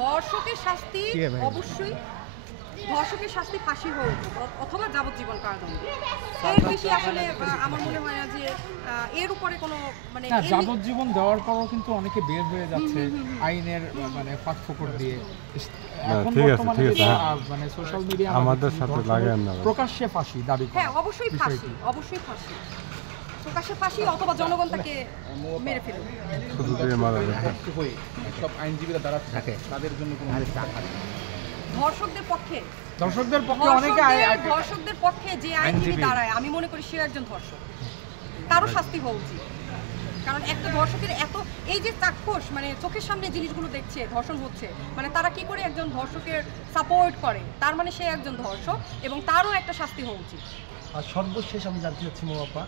ধর্ষকের শাস্তি অবশ্যই ধর্ষকের শাস্তি ফাঁসি হোক অথবা যাবজ্জীবন কারাদণ্ড। এর বেশি আসলে আমার মনে হয় না যে এর উপরে কোনো মানে যাবজ্জীবন দেওয়ার পরও কিন্তু অনেকে বের হয়ে যাচ্ছে আইনের মানে ফাঁকফোকর দিয়ে। ঠিক আছে মানে সোশ্যাল মিডিয়া আমাদের সাথে লাগান না, প্রকাশ্যে ফাঁসি দাবি করে। হ্যাঁ অবশ্যই ফাঁসি, অবশ্যই ফাঁসি, প্রকাশ্যে ফাঁসি অথবা জনগণ তাকে মেরে ফেলবে। শুধু দিয়ে মারা যাবে। সব আইনজীবীরা দ্বারা থাকে তাদের জন্য কোনো ধর্ষকদের পক্ষে ধর্ষকদের পক্ষে যে আইনজীবী দাঁড়ায় আমি মনে করি সে একজন ধর্ষক, তারও শাস্তি হওয়া উচিত। কারণ একটা ধর্ষকের এত এই যে চাক্ষুষ মানে চোখের সামনে জিনিসগুলো দেখছে ধর্ষণ হচ্ছে, মানে তারা কি করে একজন ধর্ষকের সাপোর্ট করে, তার মানে সে একজন ধর্ষক এবং তারও একটা শাস্তি হওয়া উচিত। আর সর্বশেষ আমি জানতে চাচ্ছি মোবাপ্পা,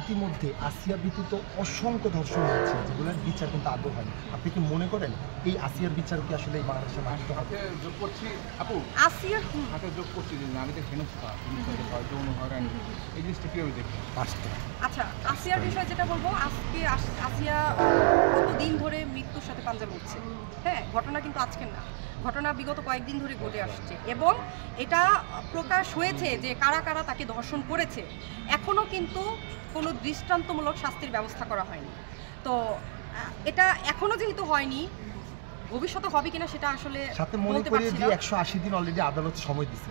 ইতিমধ্যে আসিয়া ব্যতীত অসংখ্য ধর্ষণ হচ্ছে যেগুলোর বিচার কিন্তু আদৌ হয়নি। আপনি কি মনে করেন এই আসিয়ার বিচার কি আসলে এই বাংলাদেশে আসতে হবে? যোগ করছি আপু, আসিয়ার হাতে যোগ করছি যে নারীদের হেনস্থা যৌন হয়রানি এই জিনিসটা কীভাবে দেখবেন? আচ্ছা, আসিয়ার বিষয়ে যেটা বলবো, আজকে আসিয়া কতদিন ধরে মৃত্যুর সাথে পাঞ্জা লড়ছে। হ্যাঁ, ঘটনা কিন্তু আজকের না, ঘটনা বিগত কয়েকদিন ধরে ঘটে আসছে এবং এটা প্রকাশ হয়েছে যে কারা কারা তাকে ধর্ষণ করেছে। এখনও কিন্তু কোনো দৃষ্টান্তমূলক শাস্তির ব্যবস্থা করা হয়নি। তো এটা এখনও যেহেতু হয়নি, ভবিষ্যতে হবে কিনা সেটা আসলে সাথে মনে করি যে 180 দিন অলরেডি আদালত সময় দিয়েছে।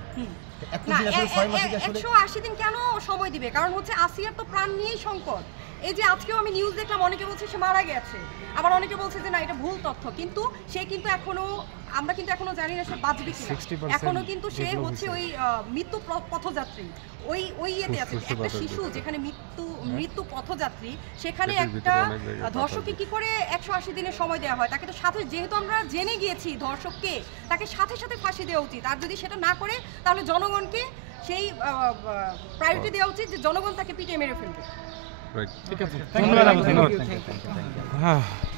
না, 180 দিন কেন সময় দিবে? কারণ হচ্ছে আসিয়ার তো প্রাণ নিয়েই সংকট। এই যে আজকেও আমি নিউজ দেখলাম, অনেকে বলছে সে মারা গেছে, আবার অনেকে বলছে যে না এটা ভুল তথ্য, কিন্তু সে কিন্তু এখনো আমরা কিন্তু এখনো জানি না সে বাঁচবে কিনা। এখনো কিন্তু সে হচ্ছে ওই মৃত্যু পথযাত্রী, ওই ইয়েতে আছে। একটা শিশু যেখানে মৃত্যু পথযাত্রী, সেখানে একটা ধর্ষককে কি করে 180 দিনের সময় দেওয়া হয়? তাকে তো সাথে, যেহেতু আমরা জেনে গিয়েছি ধর্ষককে, তাকে সাথে সাথে ফাঁসি দেওয়া উচিত। আর যদি সেটা না করে তাহলে জনগণকে সেই প্রায়োরিটি দেওয়া উচিত যে জনগণ তাকে পিটিয়ে মেরে ফেলবে। ঠিক আছে,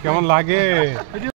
কেমন লাগে?